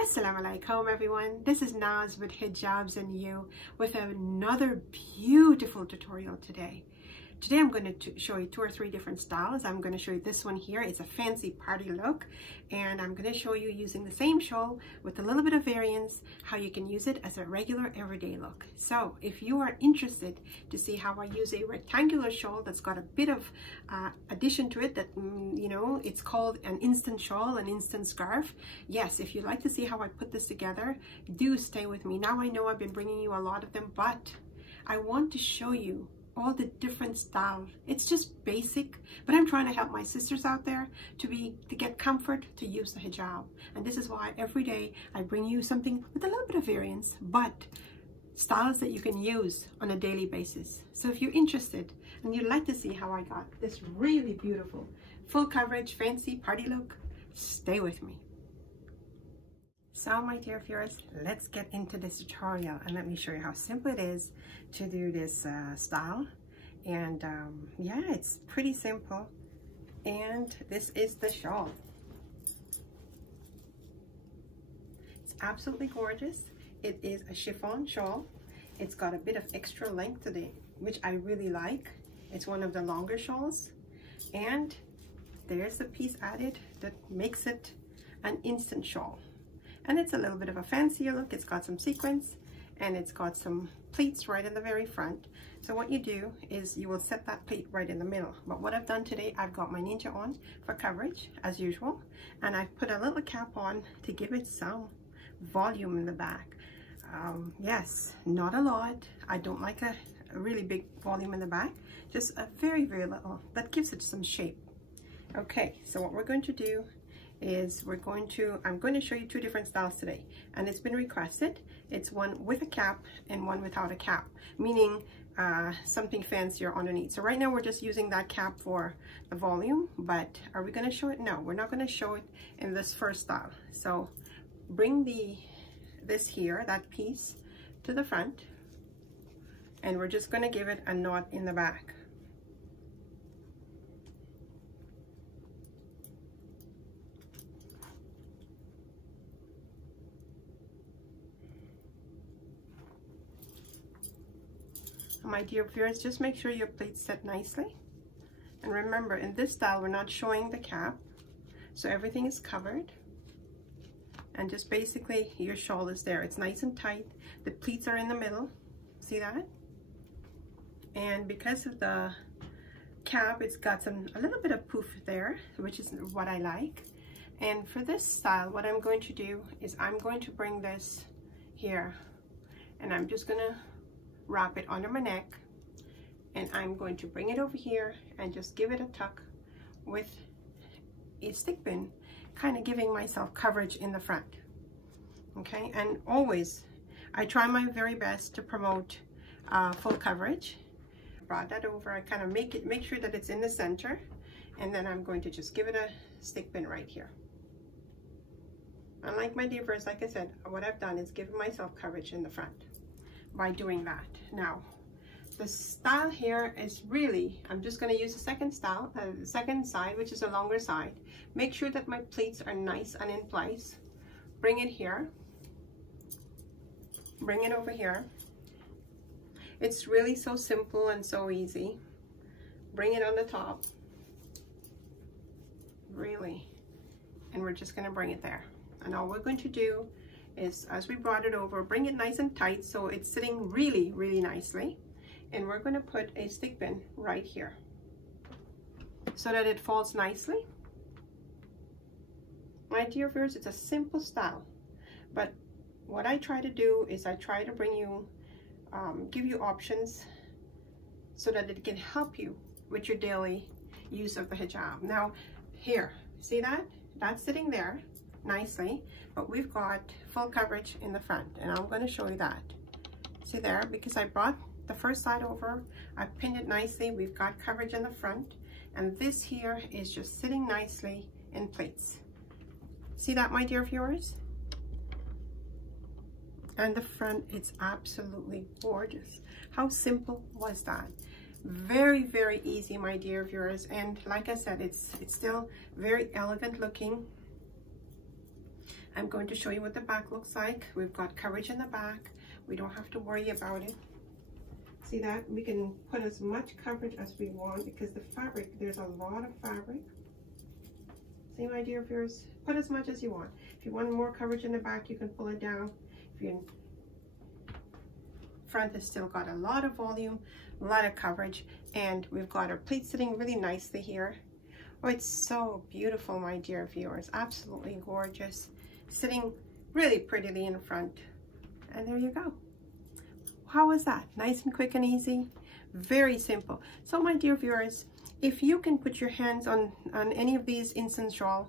Assalamu-Alaikum everyone, this is Naz with Hijabz&You with another beautiful tutorial today. Today I'm going to show you 2 or 3 different styles. I'm going to show you this one here. It's a fancy party look, and I'm going to show you using the same shawl with a little bit of variance, how you can use it as a regular everyday look. So if you are interested to see how I use a rectangular shawl that's got a bit of addition to it that, it's called an instant shawl, an instant scarf. Yes, if you'd like to see how I put this together, do stay with me. Now I know I've been bringing you a lot of them, but I want to show you all the different styles. It's just basic, but I'm trying to help my sisters out there to get comfort to use the hijab. And this is why every day I bring you something with a little bit of variance, but styles that you can use on a daily basis. So if you're interested and you'd like to see how I got this really beautiful full coverage fancy party look, stay with me. So my dear viewers, let's get into this tutorial and let me show you how simple it is to do this style. And yeah, it's pretty simple. And this is the shawl. It's absolutely gorgeous. It is a chiffon shawl. It's got a bit of extra length today, which I really like. It's one of the longer shawls. And there's the piece added that makes it an instant shawl. And it's a little bit of a fancier look. It's got some sequins and it's got some pleats right in the very front. So what you do is you will set that pleat right in the middle. But what I've done today, I've got my ninja on for coverage as usual, and I've put a little cap on to give it some volume in the back. Yes, not a lot. I don't like a really big volume in the back, just a very, very little. That gives it some shape. Okay, so what we're going to do is I'm going to show you 2 different styles today, and it's been requested. It's one with a cap and one without a cap, meaning something fancier underneath. So right now we're just using that cap for the volume, but are we going to show it? No, we're not going to show it in this first style. So bring that piece to the front, and we're just going to give it a knot in the back. My dear viewers, just make sure your pleats set nicely. And remember, in this style, we're not showing the cap, so everything is covered. And just basically, your shawl is there. It's nice and tight. The pleats are in the middle. See that? And because of the cap, it's got a little bit of poof there, which is what I like. And for this style, what I'm going to do is I'm going to bring this here, and I'm just gonna wrap it under my neck, and I'm going to bring it over here and just give it a tuck with a stick pin, kind of giving myself coverage in the front. Okay, and always I try my very best to promote full coverage. Brought that over, I kind of make sure that it's in the center, and then I'm going to just give it a stick pin right here. Unlike my dear viewers, like I said, what I've done is given myself coverage in the front by doing that. Now the style here is really, I'm just going to use the second style, the second side, which is a longer side. Make sure that my pleats are nice and in place. Bring it here, bring it over here. It's really so simple and so easy. Bring it on the top, really, and we're just going to bring it there. And all we're going to do is, as we brought it over, bring it nice and tight so it's sitting really, really nicely. And we're going to put a stick pin right here so that it falls nicely. My dear viewers, it's a simple style, but what I try to do is I try to bring you, give you options so that it can help you with your daily use of the hijab. Now here, see that? That's sitting there nicely, but we've got full coverage in the front, and I'm going to show you that. See there, because I brought the first side over, I pinned it nicely, we've got coverage in the front, and this here is just sitting nicely in pleats. See that, my dear viewers? And the front, it's absolutely gorgeous. How simple was that? Very, very easy, my dear viewers, and like I said, it's still very elegant looking. I'm going to show you what the back looks like. We've got coverage in the back. We don't have to worry about it. See that? We can put as much coverage as we want because the fabric, there's a lot of fabric. See, my dear viewers, put as much as you want. If you want more coverage in the back, you can pull it down. If you front has still got a lot of volume, a lot of coverage, and we've got our pleat sitting really nicely here. Oh, it's so beautiful, my dear viewers. Absolutely gorgeous. Sitting really prettily in front. And there you go. How was that? Nice and quick and easy. Very simple. So, my dear viewers, if you can put your hands on any of these instant shawl,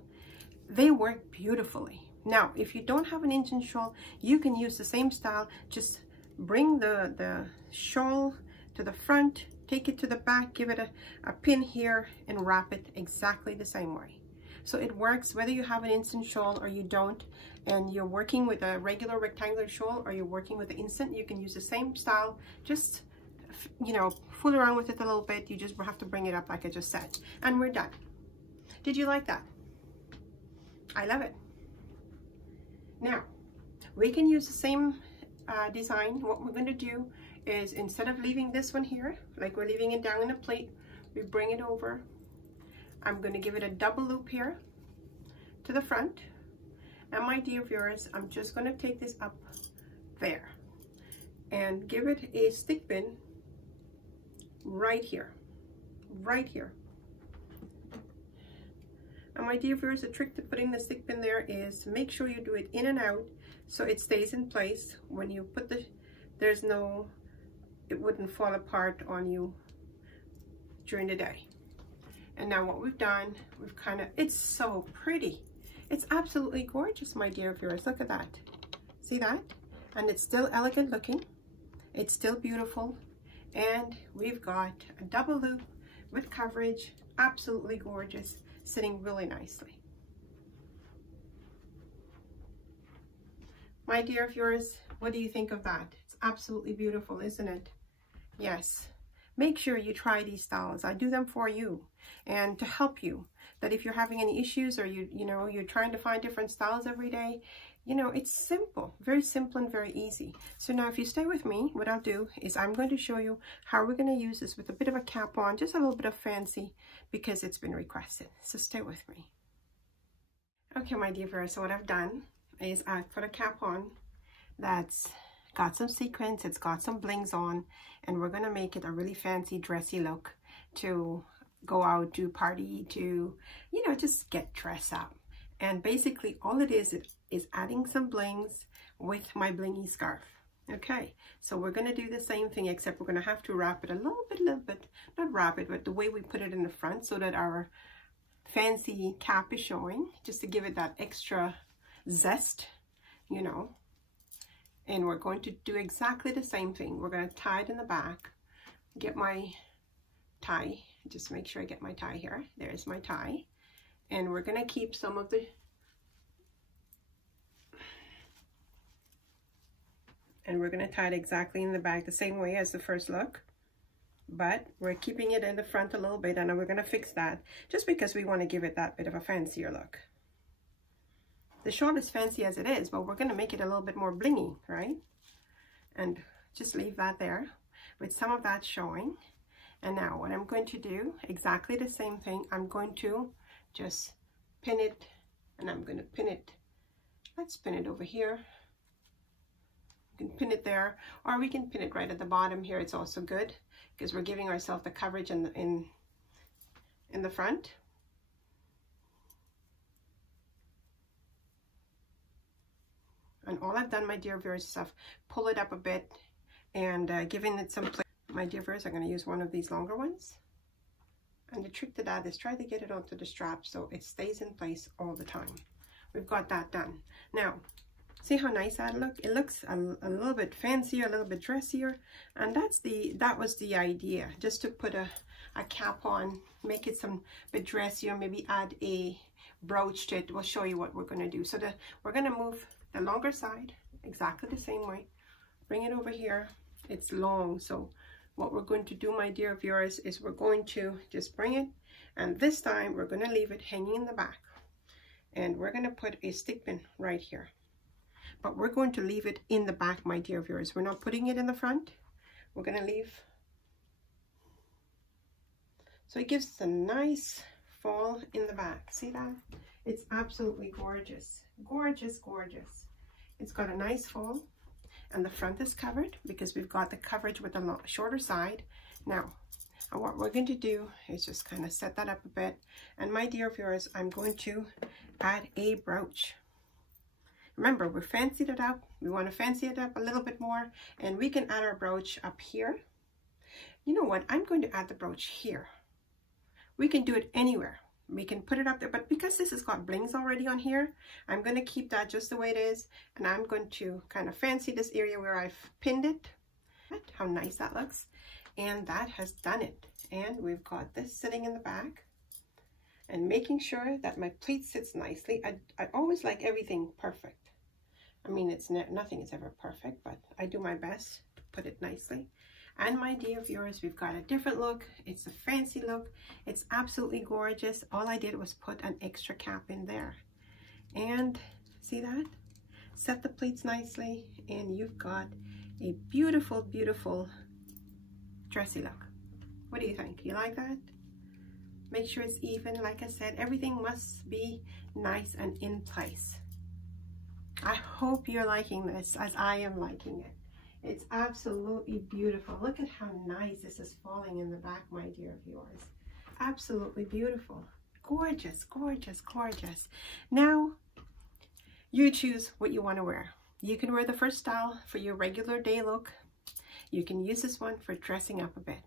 they work beautifully. Now, if you don't have an instant shawl, you can use the same style. Just bring the shawl to the front, take it to the back, give it a pin here, and wrap it exactly the same way. So it works whether you have an instant shawl or you don't, and you're working with a regular rectangular shawl or you're working with the instant. You can use the same style. Just, you know, fool around with it a little bit. You just have to bring it up like I just said, and we're done. Did you like that? I love it. Now we can use the same design. What we're going to do is, instead of leaving this one here like we're leaving it down in a plate, we bring it over. I'm going to give it a double loop here to the front, and my dear viewers, I'm just going to take this up there and give it a stick pin right here, right here. And my dear viewers, the trick to putting the stick pin there is make sure you do it in and out so it stays in place. When you put it wouldn't fall apart on you during the day. And now what we've done, it's so pretty. It's absolutely gorgeous, my dear viewers. Look at that. See that? And it's still elegant looking. It's still beautiful. And we've got a double loop with coverage. Absolutely gorgeous. Sitting really nicely. My dear viewers, what do you think of that? It's absolutely beautiful, isn't it? Yes. Make sure you try these styles. I do them for you and to help you, that if you're having any issues or you're trying to find different styles every day, it's simple, very simple and very easy. So now if you stay with me, what I'll do is I'm going to show you how we're going to use this with a bit of a cap on, just a little bit of fancy, because it's been requested. So stay with me. Okay, my dear viewers, so what I've done is I've put a cap on that's got some sequins, it's got some blings on, and we're going to make it a really fancy dressy look to go out to party, to just get dressed up. And basically all it is adding some blings with my blingy scarf. Okay, so we're going to do the same thing, except we're going to have to wrap it a little bit, not wrap it, but the way we put it in the front so that our fancy cap is showing, just to give it that extra zest, And we're going to do exactly the same thing. We're going to tie it in the back, get my tie, just make sure I get my tie here. There's my tie. And we're going to keep some of the, and we're going to tie it exactly in the back the same way as the first look, but we're keeping it in the front a little bit, and we're going to fix that just because we want to give it that bit of a fancier look. The shawl is fancy as it is, but we're going to make it a little bit more blingy, right? And just leave that there with some of that showing. And now what I'm going to do, exactly the same thing, I'm going to just pin it, and I'm going to pin it. Let's pin it over here. You can pin it there, or we can pin it right at the bottom here. It's also good because we're giving ourselves the coverage in the front. And all I've done, my dear viewers, is I've pulled it up a bit and giving it some play. My dear viewers, I'm going to use one of these longer ones. And the trick to that is try to get it onto the strap so it stays in place all the time. We've got that done. Now, see how nice that looks? It looks a little bit fancier, a little bit dressier. And that was the idea, just to put a cap on, make it some bit dressier, maybe add a brooch to it. We'll show you what we're going to do. So we're going to move the longer side exactly the same way. Bring it over here. It's long, so what we're going to do, my dear viewers, is we're going to just bring it, and this time we're going to leave it hanging in the back. And we're going to put a stick pin right here. But we're going to leave it in the back, my dear viewers. We're not putting it in the front. We're going to leave. So it gives us a nice fall in the back. See that? It's absolutely gorgeous. Gorgeous, gorgeous. It's got a nice fall. And the front is covered because we've got the coverage with the shorter side. Now, what we're going to do is just kind of set that up a bit. And my dear viewers, I'm going to add a brooch. Remember, we fancied it up. We want to fancy it up a little bit more. And we can add our brooch up here. You know what? I'm going to add the brooch here. We can do it anywhere. We can put it up there. But because this has got blings already on here, I'm going to keep that just the way it is. And I'm going to kind of fancy this area where I've pinned it. How nice that looks. And that has done it. And we've got this sitting in the back. And making sure that my pleat sits nicely. I always like everything perfect. I mean, nothing is ever perfect, but I do my best to put it nicely. And my dear viewers, we've got a different look. It's a fancy look. It's absolutely gorgeous. All I did was put an extra cap in there. And see that? Set the pleats nicely, and you've got a beautiful, beautiful dressy look. What do you think? You like that? Make sure it's even. Like I said, everything must be nice and in place. I hope you're liking this as I am liking it. It's absolutely beautiful. Look at how nice this is falling in the back, my dear viewers. Absolutely beautiful. Gorgeous, gorgeous, gorgeous. Now, you choose what you want to wear. You can wear the first style for your regular day look. You can use this one for dressing up a bit.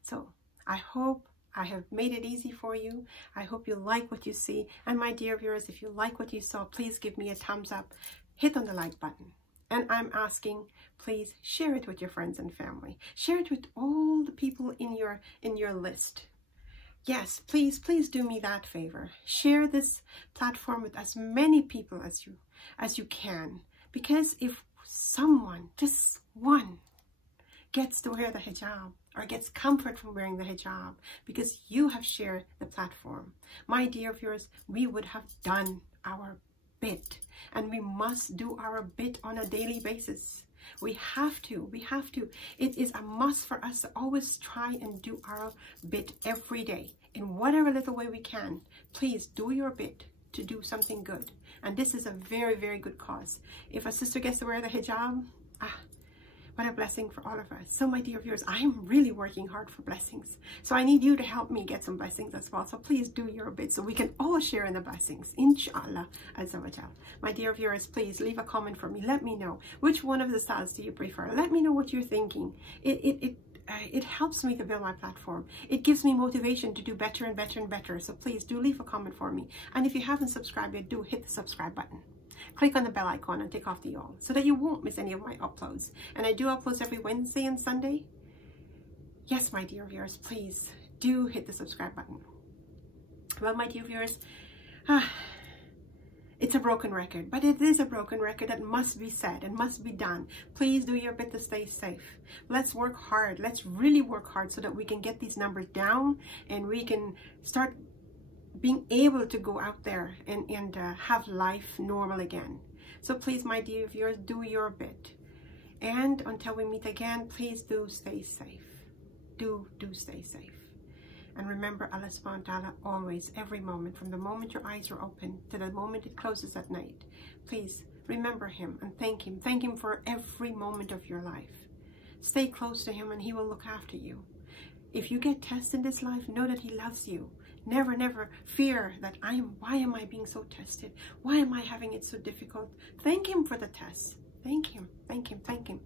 So, I hope I have made it easy for you. I hope you like what you see. And my dear viewers, if you like what you saw, please give me a thumbs up. Hit on the like button. And I'm asking, please share it with your friends and family. Share it with all the people in your list. Yes, please do me that favor. Share this platform with as many people as you can. Because if someone, just one, gets to wear the hijab or gets comfort from wearing the hijab because you have shared the platform, my dear viewers, we would have done our bit. And we must do our bit on a daily basis. We have to. It is a must for us to always try and do our bit every day in whatever little way we can. Please do your bit to do something good. And this is a very, very good cause. If a sister gets to wear the hijab, what a blessing for all of us. So my dear viewers, I am really working hard for blessings. So I need you to help me get some blessings as well. So please do your bit so we can all share in the blessings. Inshallah. My dear viewers, please leave a comment for me. Let me know which one of the styles do you prefer. Let me know what you're thinking. It helps me to build my platform. It gives me motivation to do better and better and better. So please do leave a comment for me. And if you haven't subscribed yet, do hit the subscribe button. Click on the bell icon and tick off the all so that you won't miss any of my uploads. And I do uploads every Wednesday and Sunday. Yes, my dear viewers, please do hit the subscribe button. Well, my dear viewers, it's a broken record, but it is a broken record that must be said and must be done. Please do your bit to stay safe. Let's work hard. Let's really work hard so that we can get these numbers down and we can start being able to go out there and have life normal again. So please, my dear viewers, do your bit. And until we meet again, please do stay safe. Do stay safe. And remember Allah subhanahu wa ta'ala always, every moment, from the moment your eyes are open to the moment it closes at night. Please remember Him and thank Him. Thank Him for every moment of your life. Stay close to Him and He will look after you. If you get tested in this life, know that He loves you. Never, never fear that why am I being so tested? Why am I having it so difficult? Thank Him for the test. Thank Him, thank Him, thank Him.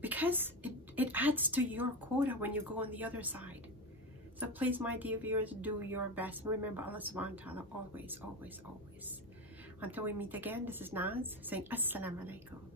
Because it adds to your quota when you go on the other side. So please, my dear viewers, do your best. Remember Allah subhanahu wa ta'ala always, always, always. Until we meet again, this is Naz saying Assalamu Alaikum.